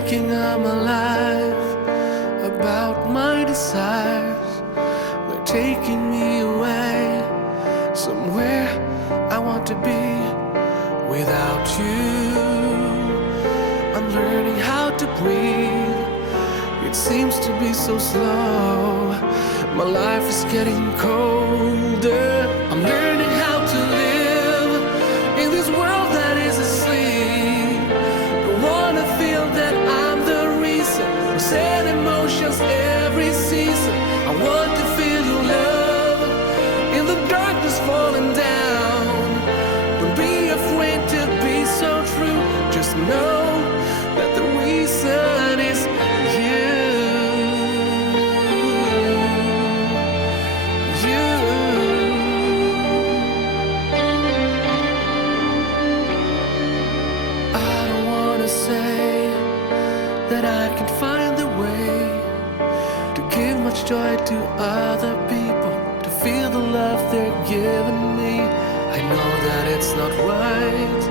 thinking I'm alive, about my desires. They're taking me away, somewhere I want to be without you. I'm learning how to breathe. It seems to be so slow. My life is getting colder. I'm learning how to live in this world that is asleep. Don't wanna feel that I'm the reason for sad emotions every season. I want to feel your love in the darkness falling down. Don't be afraid to be so true. Just know that the reason is you. That I can find the way to give much joy to other people, to feel the love they're giving me. I know that it's not right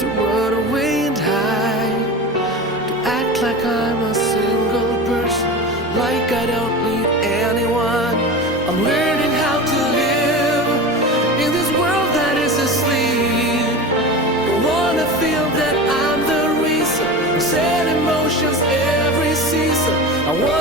to run away and hide, to act like I'm a single person, like I don't need anyone. I'm learning how to live in this world that is asleep. Don't wanna feel that I'm the reason. Sad emotions every season. I want